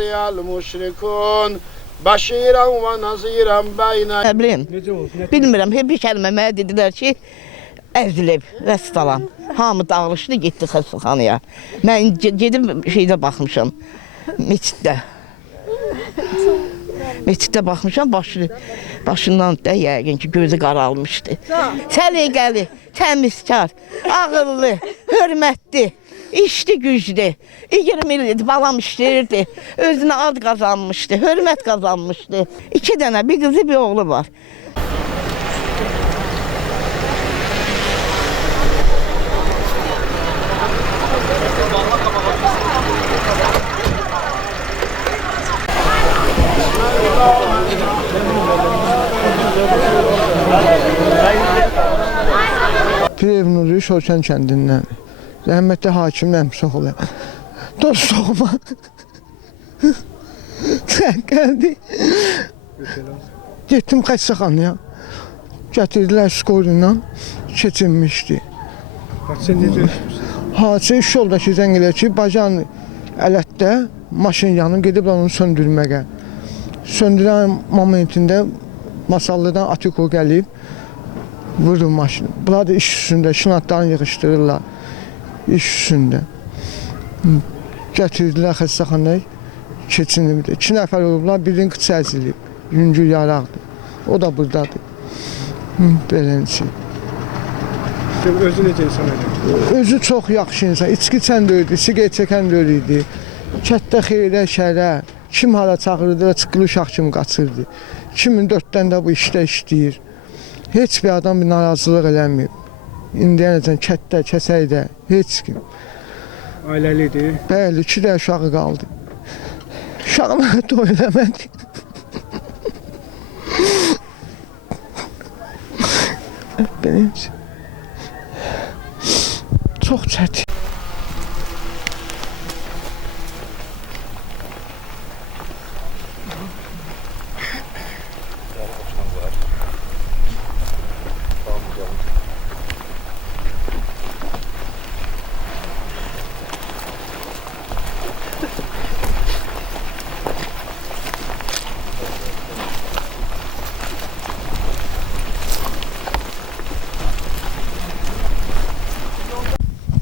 bariyal müşrikun Bəşirən və nazirən bəynə. Nə bilim, bilmirəm, bir kəlmə mənə dedilər ki, əzilib, rəstalan. Hamı dağılışdı, getdi xəstəxanaya. Mən gedim şeydə baxmışam, meçiddə. Meçiddə baxmışam, başından da yəqin ki, gözü qaralmışdı. Səliqəli, təmizkar, ağıllı, hörmətli, işli güclü. 20 ildir balam işləyirdi, özünə ad qazanmışdı, hörmət qazanmışdı. 2 dənə, bir qızı, bir oğlu var. Pirev Nuri Şorkən kəndindən, rəhmətli hakimlə çox olayım. Dost olma. Sən gəldi. Getdim xəstəxanaya. Gətirdilər skorla, keçinmişdi. Hadisə iş yoldakı zəng elə ki, bacan ələtdə maşın yanıb gedib onu söndürməyə. Söndürən momentində Masallıdan Atiko gəlib, vurdu maşını. Bunlar da iş üstündə, şinatlarını yığışdırırlar. İş üstündə. Gətirdilər xəstəxanaya, keçinibdir. 2 nəfər olublar, birinin qıçı əzilib. Yüngül yaraqdır. O da buradadır. Beləncə. Özü necə insan idi? Özü çox yaxşı insan. İçki içən də öydü, siqaret çəkən də öydü. Kətdə xeyrə, şərə, kim hala çağırırdı da çıxılı uşaq kimi qaçırdı. 2004-dən də bu işdə işləyir. Heç bir adam bir narazılıq eləməyib. İndiyənəcən kətdə, kəsəkdə, heç kim. Ailəlidir? Bəli, 2 də uşağı qaldı. Uşağına toy eləmədi. Beləncə. Çox çətin.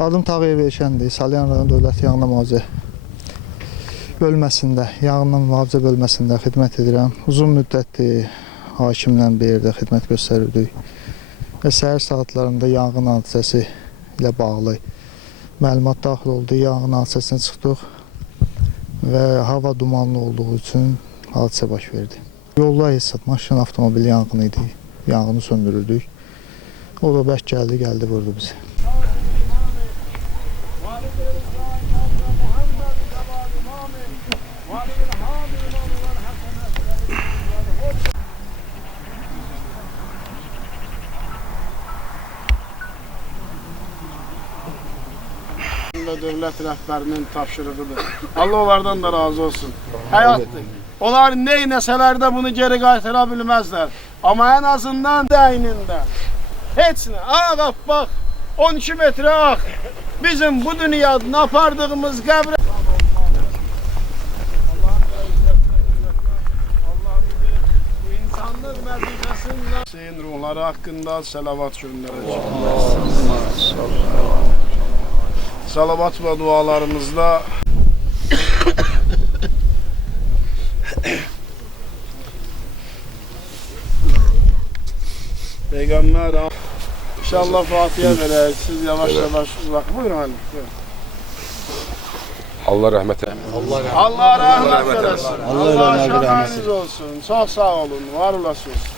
Adım Tağıyev Eşəndir, Salyan rayon Dövlət Yanğın Mühafizə bölməsində, yanğından mühafizə bölməsində xidmət edirəm. Uzun müddətdir hakimlə bir yerdə xidmət göstərirdik və səhər saatlarında yanğın hadisəsi ilə bağlı məlumat daxil oldu. Yanğın hadisəsinə çıxdıq və hava dumanlı olduğu üçün hadisə baş verdi. Yolda hesab, maşın, avtomobil yanğını idi, yanğını söndürürdük. O da bərk gəldi, vurdu bizi. Dövlət rəhbərinin tapşırığıdır. Allah onlardan da razı olsun. Həyatdır. Onlar neynəsələr də bunu geri qaytıra bilməzlər. Amma ən azından dəynində heç nə, ağ bak 12 metre ağ bizim bu dünyadan apardığımız qəbrə bu insanlıq vəzifəsində Hüseyin ruhları haqqında salavat göndərəcək. Salavat və dualarımızla Peygamber inşallah Fatiha verək. Siz yavaş-yavaş uzaq. Buyurun Ali. Allah rəhmət eylesin. Allah rəhmət eylesin. Allah şəfainiz olsun. Çox sağ olun. Var olasınız.